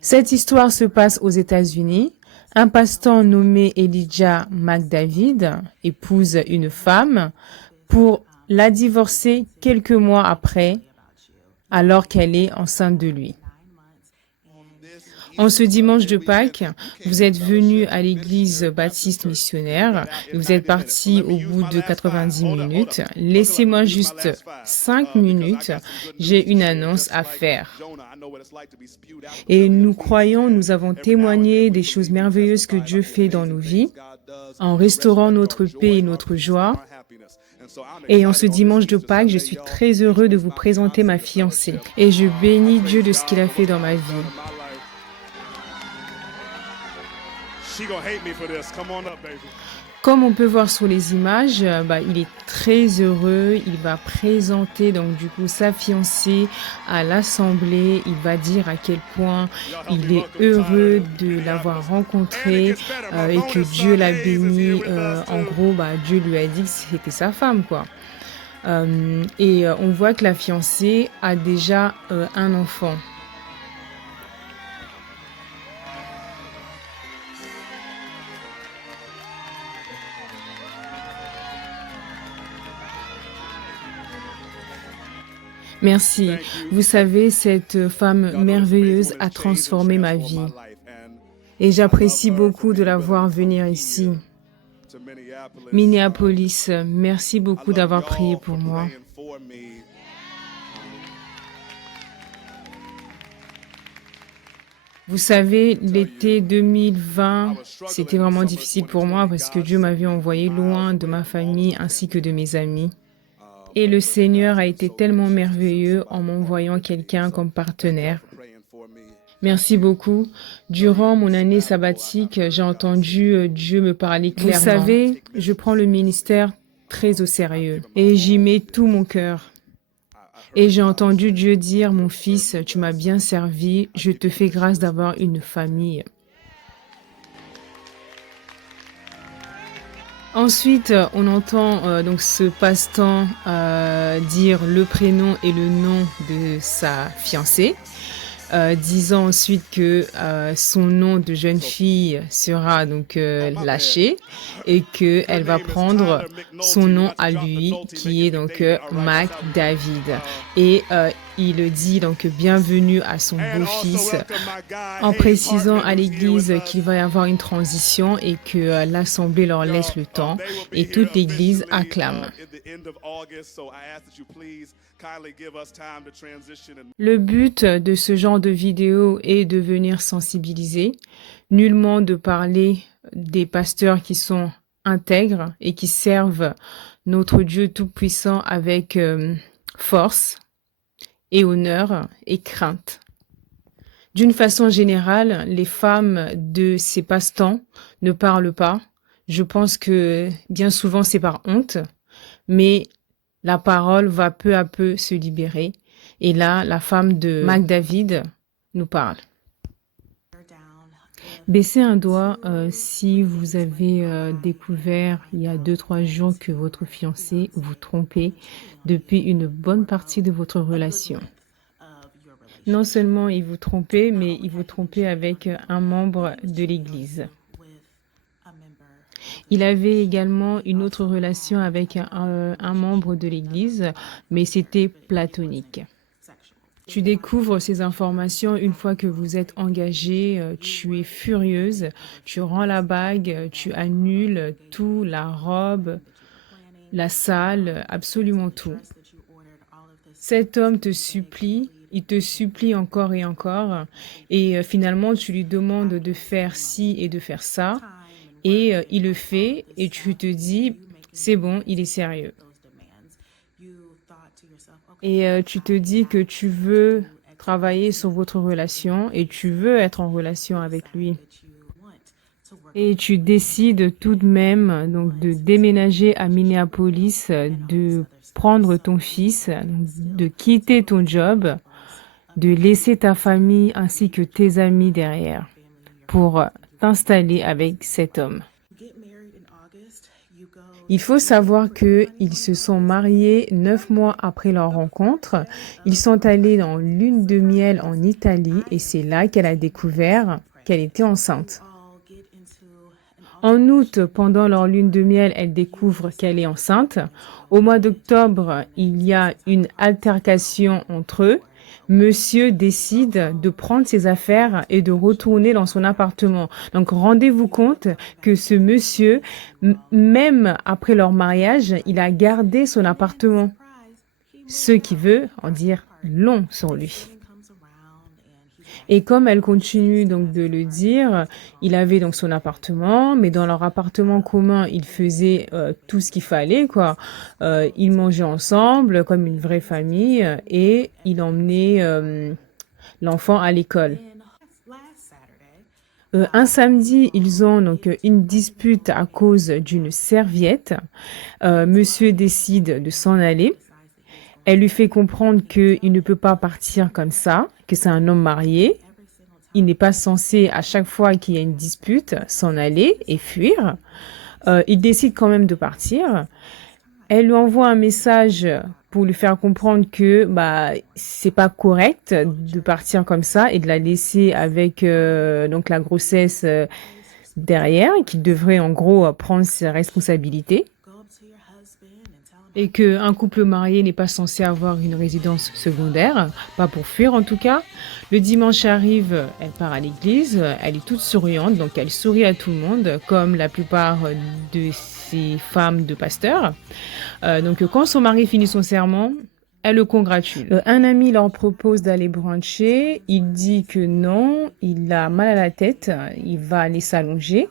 Cette histoire se passe aux États-Unis. Un pasteur nommé Elijah McDavid épouse une femme pour la divorcer quelques mois après, alors qu'elle est enceinte de lui. En ce dimanche de Pâques, vous êtes venu à l'église baptiste missionnaire et vous êtes parti au bout de 90 minutes. Laissez-moi juste 5 minutes, j'ai une annonce à faire. Et nous croyons, nous avons témoigné des choses merveilleuses que Dieu fait dans nos vies en restaurant notre paix et notre joie. Et en ce dimanche de Pâques, je suis très heureux de vous présenter ma fiancée. Et je bénis Dieu de ce qu'il a fait dans ma vie. Comme on peut voir sur les images, il est très heureux. Il va présenter donc du coup sa fiancée à l'assemblée. Il va dire à quel point il est heureux de l'avoir rencontrée et que Dieu l'a béni. En gros, Dieu lui a dit que c'était sa femme, quoi. On voit que la fiancée a déjà un enfant. Merci. Vous savez, cette femme merveilleuse a transformé ma vie. Et j'apprécie beaucoup de la voir venir ici. Minneapolis, merci beaucoup d'avoir prié pour moi. Vous savez, l'été 2020, c'était vraiment difficile pour moi parce que Dieu m'avait envoyé loin de ma famille ainsi que de mes amis. Et le Seigneur a été tellement merveilleux en m'envoyant quelqu'un comme partenaire. Merci beaucoup. Durant mon année sabbatique, j'ai entendu Dieu me parler clairement. Vous savez, je prends le ministère très au sérieux et j'y mets tout mon cœur. Et j'ai entendu Dieu dire, mon fils, tu m'as bien servi, je te fais grâce d'avoir une famille. Ensuite, on entend donc ce passe-temps dire le prénom et le nom de sa fiancée, disant ensuite que son nom de jeune fille sera donc lâché et qu'elle va prendre son nom à lui, qui est donc Mac David. Et il dit donc bienvenue à son beau-fils, en précisant à l'église qu'il va y avoir une transition et que l'assemblée leur laisse le temps et toute l'église acclame. Le but de ce genre de vidéo est de venir sensibiliser, nullement de parler des pasteurs qui sont intègres et qui servent notre Dieu Tout-Puissant avec force et honneur et crainte. D'une façon générale, les femmes de ces passe-temps ne parlent pas. Je pense que bien souvent c'est par honte, mais la parole va peu à peu se libérer. Et là, la femme de Mac David nous parle. Baissez un doigt si vous avez découvert il y a 2-3 jours que votre fiancé vous trompait depuis une bonne partie de votre relation. Non seulement il vous trompait, mais il vous trompait avec un membre de l'Église. Il avait également une autre relation avec un membre de l'Église, mais c'était platonique. Tu découvres ces informations une fois que vous êtes engagé, tu es furieuse, tu rends la bague, tu annules tout, la robe, la salle, absolument tout. Cet homme te supplie, il te supplie encore et encore, et finalement tu lui demandes de faire ci et de faire ça, et il le fait, et tu te dis, c'est bon, il est sérieux. Et tu te dis que tu veux travailler sur votre relation et tu veux être en relation avec lui. Et tu décides tout de même donc de déménager à Minneapolis, de prendre ton fils, de quitter ton job, de laisser ta famille ainsi que tes amis derrière pour t'installer avec cet homme. Il faut savoir qu'ils se sont mariés 9 mois après leur rencontre. Ils sont allés en lune de miel en Italie et c'est là qu'elle a découvert qu'elle était enceinte. En août, pendant leur lune de miel, elle découvre qu'elle est enceinte. Au mois d'octobre, il y a une altercation entre eux. Monsieur décide de prendre ses affaires et de retourner dans son appartement. Donc rendez-vous compte que ce monsieur, même après leur mariage, il a gardé son appartement. Ce qui veut en dire long sur lui. Et comme elle continue donc de le dire, il avait donc son appartement, mais dans leur appartement commun, ils faisaient tout ce qu'il fallait, quoi. Ils mangeaient ensemble comme une vraie famille et il emmenait l'enfant à l'école. Un samedi, ils ont donc une dispute à cause d'une serviette. Monsieur décide de s'en aller. Elle lui fait comprendre qu'il ne peut pas partir comme ça, que c'est un homme marié. Il n'est pas censé, à chaque fois qu'il y a une dispute, s'en aller et fuir. Il décide quand même de partir. Elle lui envoie un message pour lui faire comprendre que c'est pas correct de partir comme ça et de la laisser avec donc la grossesse derrière, qu'il devrait en gros prendre ses responsabilités. Et qu'un couple marié n'est pas censé avoir une résidence secondaire, pas pour fuir en tout cas. Le dimanche arrive, elle part à l'église, elle est toute souriante, donc elle sourit à tout le monde, comme la plupart de ces femmes de pasteurs. Donc quand son mari finit son serment, elle le congratule. Un ami leur propose d'aller bruncher, il dit que non, il a mal à la tête, il va aller s'allonger.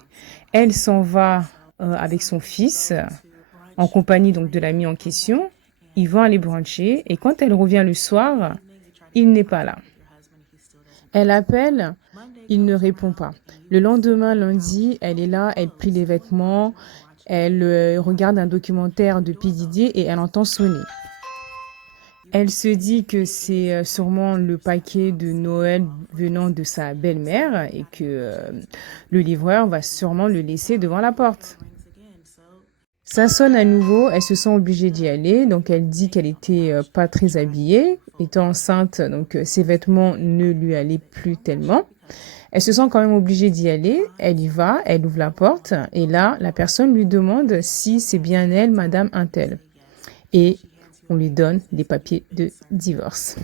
Elle s'en va avec son fils en compagnie donc de l'ami en question. Ils vont aller bruncher et quand elle revient le soir, il n'est pas là. Elle appelle, il ne répond pas. Le lendemain, lundi, elle est là, elle plie les vêtements, elle regarde un documentaire de P. Diddy et elle entend sonner. Elle se dit que c'est sûrement le paquet de Noël venant de sa belle-mère et que le livreur va sûrement le laisser devant la porte. Ça sonne à nouveau, elle se sent obligée d'y aller, donc elle dit qu'elle était pas très habillée, étant enceinte, donc ses vêtements ne lui allaient plus tellement. Elle se sent quand même obligée d'y aller, elle y va, elle ouvre la porte, et là, la personne lui demande si c'est bien elle, Madame Untel. Et on lui donne des papiers de divorce.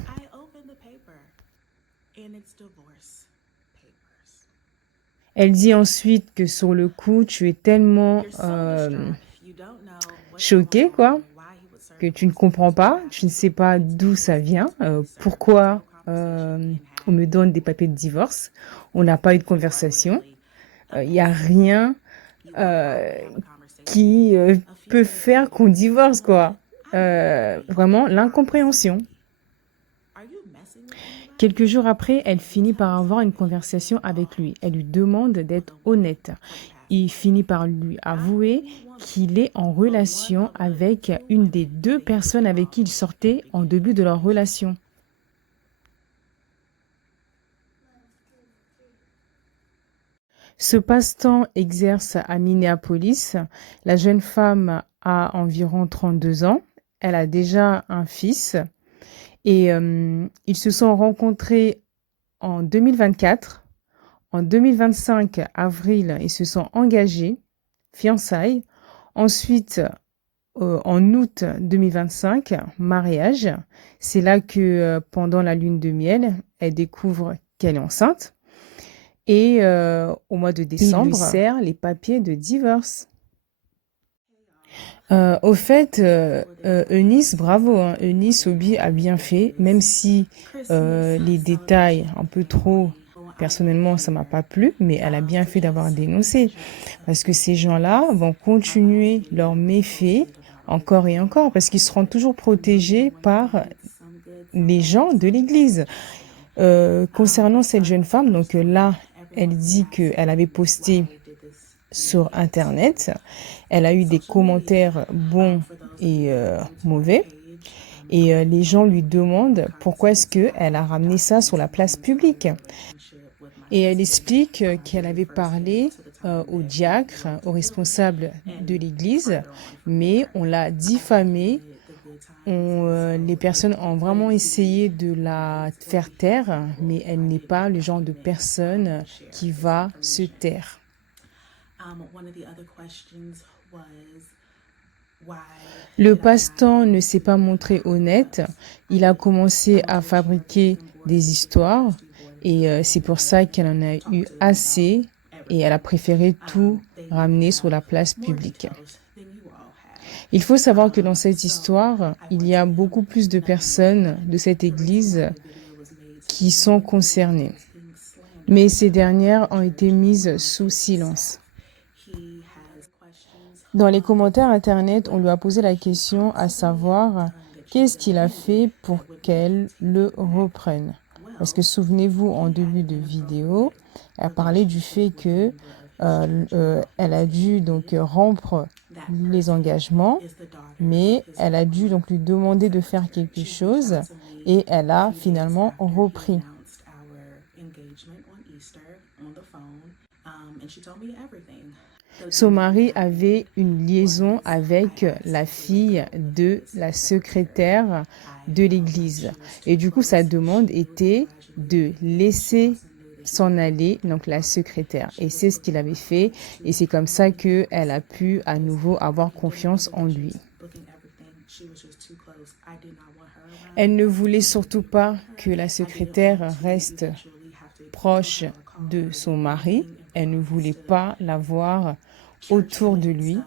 Elle dit ensuite que sur le coup, tu es tellement choquée, quoi, que tu ne comprends pas, tu ne sais pas d'où ça vient, pourquoi on me donne des papiers de divorce, on n'a pas eu de conversation, il n'y a rien qui peut faire qu'on divorce, quoi. Vraiment, l'incompréhension. Quelques jours après, elle finit par avoir une conversation avec lui. Elle lui demande d'être honnête. Il finit par lui avouer qu'il est en relation avec une des deux personnes avec qui il sortait en début de leur relation. Ce passe-temps exerce à Minneapolis. La jeune femme a environ 32 ans. Elle a déjà un fils. Et ils se sont rencontrés en 2024. En 2025, avril, ils se sont engagés, fiançailles. Ensuite, en août 2025, mariage. C'est là que pendant la lune de miel, elle découvre qu'elle est enceinte. Et au mois de décembre, il lui sert les papiers de divorce. Au fait, Eunice, bravo, hein. Eunice Obi a bien fait, même si les détails un peu trop, personnellement, ça m'a pas plu, mais elle a bien fait d'avoir dénoncé, parce que ces gens-là vont continuer leurs méfaits encore et encore, parce qu'ils seront toujours protégés par les gens de l'Église. Concernant cette jeune femme, donc là, elle dit qu'elle avait posté sur Internet. Elle a eu des commentaires bons et mauvais. Et les gens lui demandent pourquoi est-ce qu'elle a ramené ça sur la place publique. Et elle explique qu'elle avait parlé au diacre, au responsable de l'église, mais on l'a diffamée. Les personnes ont vraiment essayé de la faire taire, mais elle n'est pas le genre de personne qui va se taire. Le pasteur ne s'est pas montré honnête. Il a commencé à fabriquer des histoires et c'est pour ça qu'elle en a eu assez et elle a préféré tout ramener sur la place publique. Il faut savoir que dans cette histoire, il y a beaucoup plus de personnes de cette église qui sont concernées. Mais ces dernières ont été mises sous silence. Dans les commentaires Internet, on lui a posé la question à savoir qu'est-ce qu'il a fait pour qu'elle le reprenne. Parce que souvenez-vous, en début de vidéo, elle a parlé du fait que elle a dû donc rompre les engagements, mais elle a dû donc lui demander de faire quelque chose et elle a finalement repris. Son mari avait une liaison avec la fille de la secrétaire de l'église. Et du coup, sa demande était de laisser s'en aller, donc la secrétaire. Et c'est ce qu'il avait fait. Et c'est comme ça qu'elle a pu à nouveau avoir confiance en lui. Elle ne voulait surtout pas que la secrétaire reste proche de son mari. Elle ne voulait pas la voir autour de lui.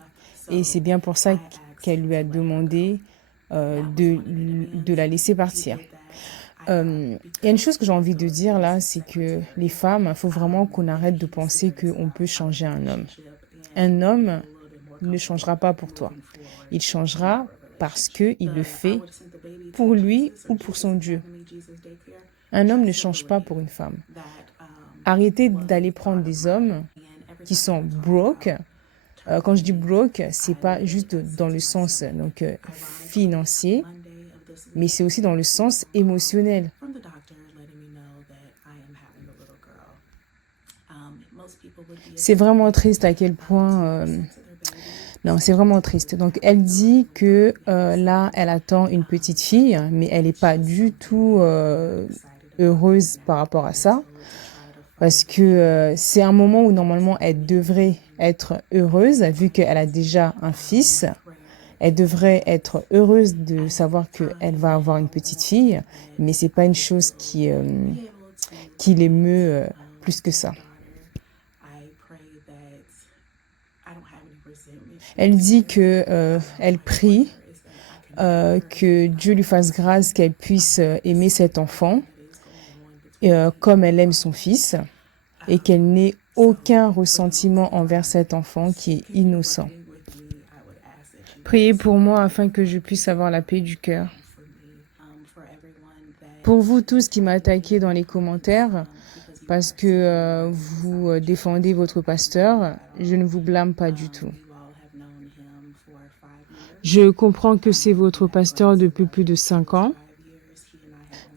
Et c'est bien pour ça qu'elle lui a demandé de la laisser partir. Il y a une chose que j'ai envie de dire là, c'est que les femmes, il faut vraiment qu'on arrête de penser qu'on peut changer un homme. Un homme ne changera pas pour toi. Il changera parce qu'il le fait pour lui ou pour son Dieu. Un homme ne change pas pour une femme. Arrêtez d'aller prendre des hommes qui sont broke. Quand je dis broke, c'est pas juste dans le sens donc financier, mais c'est aussi dans le sens émotionnel. C'est vraiment triste à quel point. Non, c'est vraiment triste. Donc, elle dit que là, elle attend une petite fille, mais elle n'est pas du tout heureuse par rapport à ça. Parce que c'est un moment où normalement elle devrait être heureuse, vu qu'elle a déjà un fils. Elle devrait être heureuse de savoir qu'elle va avoir une petite fille, mais c'est pas une chose qui l'émeut plus que ça. Elle dit que elle prie que Dieu lui fasse grâce, qu'elle puisse aimer cet enfant comme elle aime son fils et qu'elle n'ait aucun ressentiment envers cet enfant qui est innocent. Priez pour moi afin que je puisse avoir la paix du cœur. Pour vous tous qui m'attaquez dans les commentaires, parce que vous défendez votre pasteur, je ne vous blâme pas du tout. Je comprends que c'est votre pasteur depuis plus de 5 ans.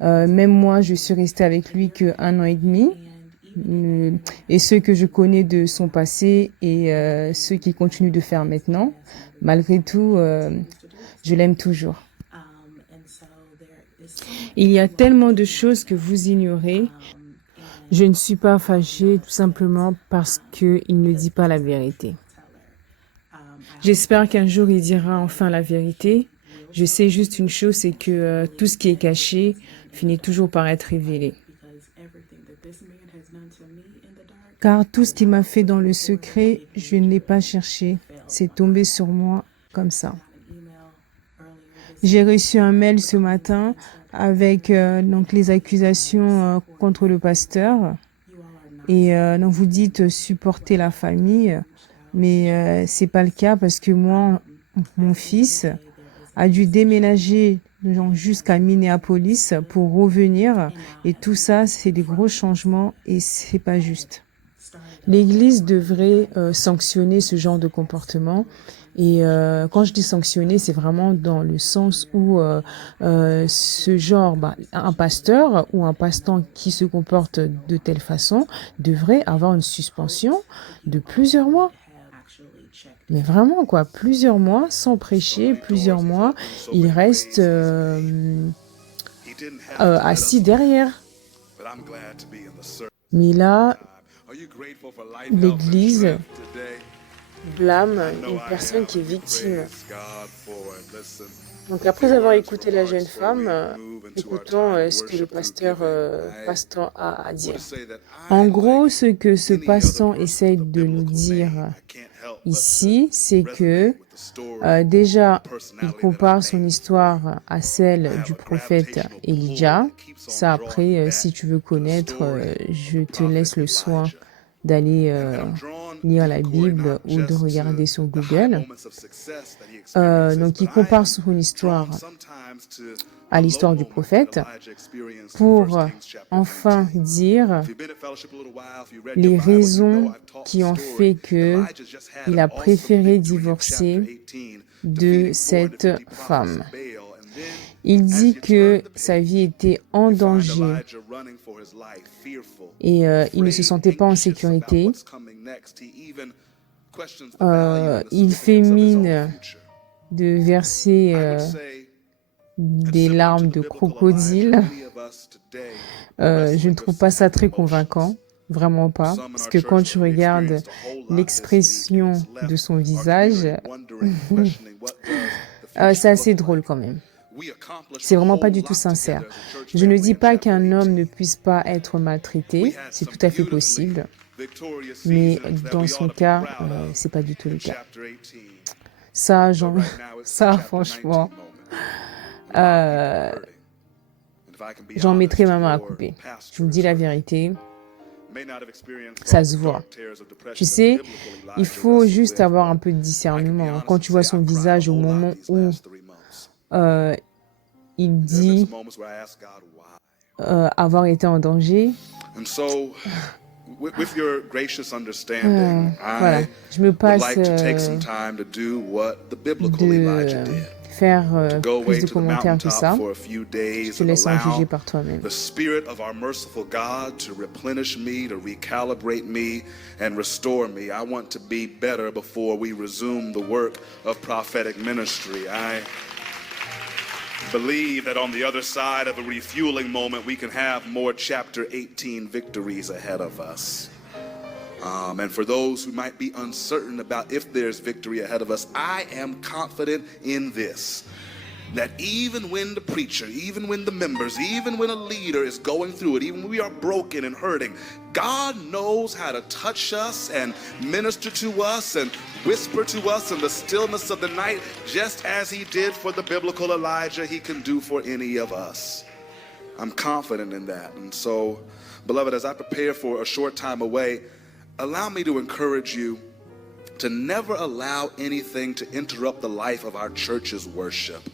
Même moi, je suis restée avec lui qu'1 an et demi. Et ceux que je connais de son passé et ceux qu'il continue de faire maintenant, malgré tout, je l'aime toujours. Il y a tellement de choses que vous ignorez. Je ne suis pas fâchée tout simplement parce qu'il ne dit pas la vérité. J'espère qu'un jour il dira enfin la vérité. Je sais juste une chose, c'est que tout ce qui est caché finit toujours par être révélé. Car tout ce qu'il m'a fait dans le secret, je ne l'ai pas cherché. C'est tombé sur moi comme ça. J'ai reçu un mail ce matin avec donc les accusations contre le pasteur. Et donc vous dites supporter la famille, mais c'est pas le cas parce que moi, mon fils a dû déménager jusqu'à Minneapolis pour revenir. Et tout ça, c'est des gros changements et c'est pas juste. L'Église devrait sanctionner ce genre de comportement, Et quand je dis sanctionner, c'est vraiment dans le sens où ce genre, un pasteur ou un passe-temps qui se comporte de telle façon devrait avoir une suspension de plusieurs mois. Mais vraiment, quoi, plusieurs mois sans prêcher, plusieurs mois, il reste assis derrière. Mais là, l'Église blâme une personne qui est victime. Donc après avoir écouté la jeune femme, écoutons ce que le pasteur a à dire. En gros, ce que ce passe-temps essaye de nous dire ici, c'est que déjà, il compare son histoire à celle du prophète Elijah. Ça, après, si tu veux connaître, je te laisse le soin d'aller lire la Bible ou de regarder sur Google. Donc, il compare son histoire à l'histoire du prophète pour enfin dire les raisons qui ont fait que il a préféré divorcer de cette femme. Il dit que sa vie était en danger et il ne se sentait pas en sécurité. Il fait mine de verser des larmes de crocodile. Je ne trouve pas ça très convaincant, vraiment pas, parce que quand je regarde l'expression de son visage, c'est assez drôle quand même. C'est vraiment pas du tout sincère. Je ne dis pas qu'un homme ne puisse pas être maltraité, c'est tout à fait possible, mais dans son cas, c'est pas du tout le cas. Ça, franchement, j'en mettrais ma main à couper. Je vous dis la vérité, ça se voit. Tu sais, il faut juste avoir un peu de discernement. Quand tu vois son visage au moment où il dit avoir été en danger, voilà, je me passe de faire plus de commentaires que ça. Je te laisse en juger par toi-même. The spirit of our merciful God to replenish me, to recalibrate me, and restore me. I want to be better before we resume the work of prophetic ministry. I believe that on the other side of a refueling moment, we can have more chapter 18 victories ahead of us. And for those who might be uncertain about if there's victory ahead of us, I am confident in this. That even when the preacher, even when the members, even when a leader is going through it, even when we are broken and hurting, God knows how to touch us and minister to us and whisper to us in the stillness of the night, just as he did for the biblical Elijah, he can do for any of us. I'm confident in that. And so, beloved, as I prepare for a short time away, allow me to encourage you to never allow anything to interrupt the life of our church's worship.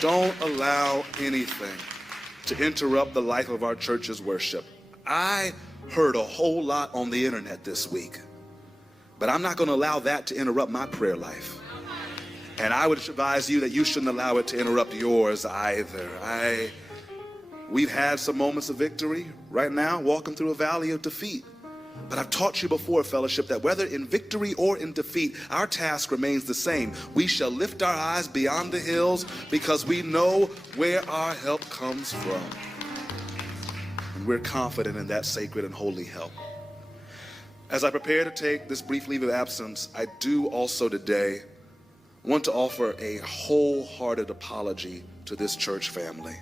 Don't allow anything to interrupt the life of our church's worship. I heard a whole lot on the internet this week, but I'm not going to allow that to interrupt my prayer life. And I would advise you that you shouldn't allow it to interrupt yours either. We've had some moments of victory right now, walking through a valley of defeat. But I've taught you before, fellowship, that whether in victory or in defeat, our task remains the same. We shall lift our eyes beyond the hills because we know where our help comes from. And we're confident in that sacred and holy help. As I prepare to take this brief leave of absence, I do also today want to offer a wholehearted apology to this church family.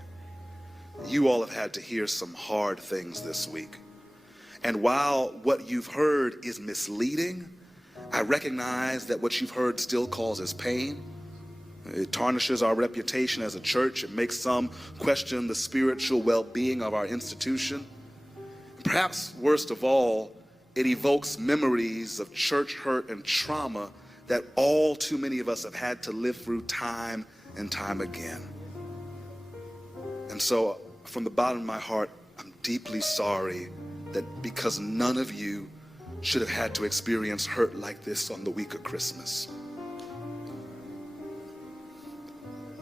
You all have had to hear some hard things this week. And while what you've heard is misleading, I recognize that what you've heard still causes pain. It tarnishes our reputation as a church. It makes some question the spiritual well-being of our institution. Perhaps worst of all, it evokes memories of church hurt and trauma that all too many of us have had to live through time and time again. And so, from the bottom of my heart, I'm deeply sorry that because none of you should have had to experience hurt like this on the week of Christmas.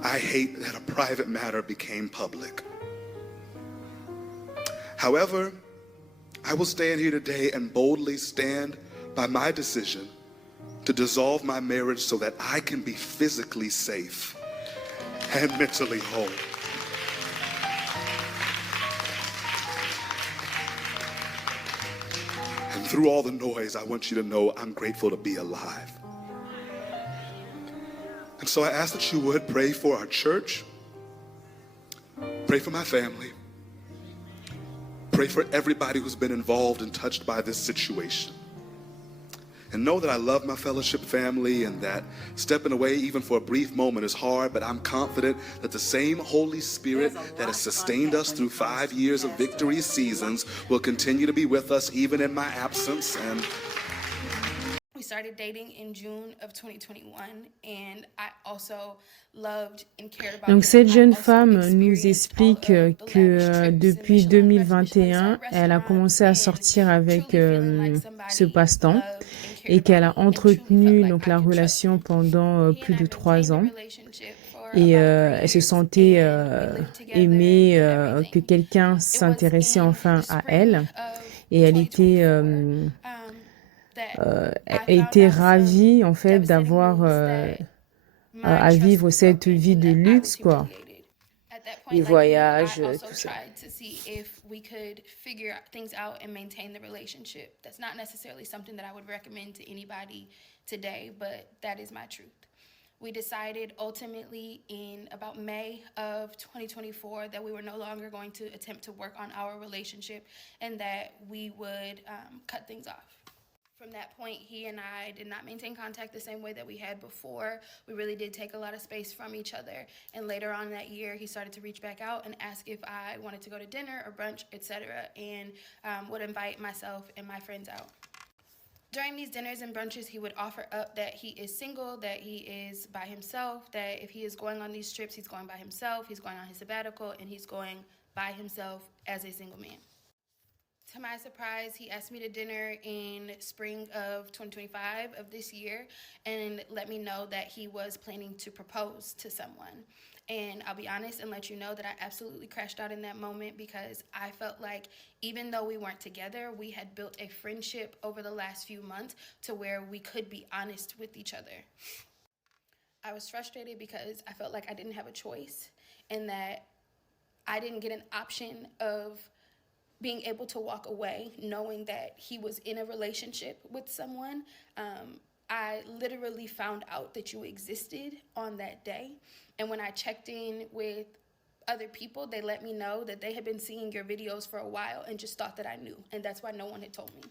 I hate that a private matter became public. However, I will stand here today and boldly stand by my decision to dissolve my marriage so that I can be physically safe and mentally whole. And through all the noise, I want you to know I'm grateful to be alive. And so I ask that you would pray for our church, pray for my family, pray for everybody who's been involved and touched by this situation. And know that I love my fellowship family and that stepping away even for a brief moment is hard, but I'm confident that the same Holy Spirit that has sustained us through 5 years of victory seasons will continue to be with us even in my absence. And we started dating in June of 2021 and I also loved and cared about Donc him. cette I jeune also femme nous experienced all explique of the que lavish trips and depuis Michelin 2021, elle a restaurants commencé à and sortir avec truly feeling like ce somebody passe-temps loved and cared et qu'elle a about me and truly felt entretenu like donc I la could trust relation him. pendant He plus and I de 3 maintained a ans relationship for et about 3 elle se years sentait and we lived together aimée, and que everything. quelqu'un It was s'intéressait in enfin the à spring elle of et elle était 2024 that I elle found était out some ravie en fait devastating d'avoir news that my à trust vivre was cette broken vie and de that I luxe was quoi, humiliated. At that les point, like you, I voyages, also tout ça. tried to see if we could figure things out and maintain the relationship. That's not necessarily something that I would recommend to anybody today, but that is my truth. We decided ultimately in about May of 2024 that we were no longer going to attempt to work on our relationship and that we would cut things off. From that point, he and I did not maintain contact the same way that we had before. We really did take a lot of space from each other. And later on that year, he started to reach back out and ask if I wanted to go to dinner or brunch, etc., and would invite myself and my friends out. During these dinners and brunches, he would offer up that he is single, that he is by himself, that if he is going on these trips, he's going by himself, he's going on his sabbatical, and he's going by himself as a single man. To my surprise, he asked me to dinner in spring of 2025 of this year and let me know that he was planning to propose to someone. And I'll be honest and let you know that I absolutely crashed out in that moment because I felt like even though we weren't together, we had built a friendship over the last few months to where we could be honest with each other. I was frustrated because I felt like I didn't have a choice and that I didn't get an option of being able to walk away knowing that he was in a relationship with someone. I literally found out that you existed on that day. And when I checked in with other people, they let me know that they had been seeing your videos for a while and just thought that I knew. And that's why no one had told me.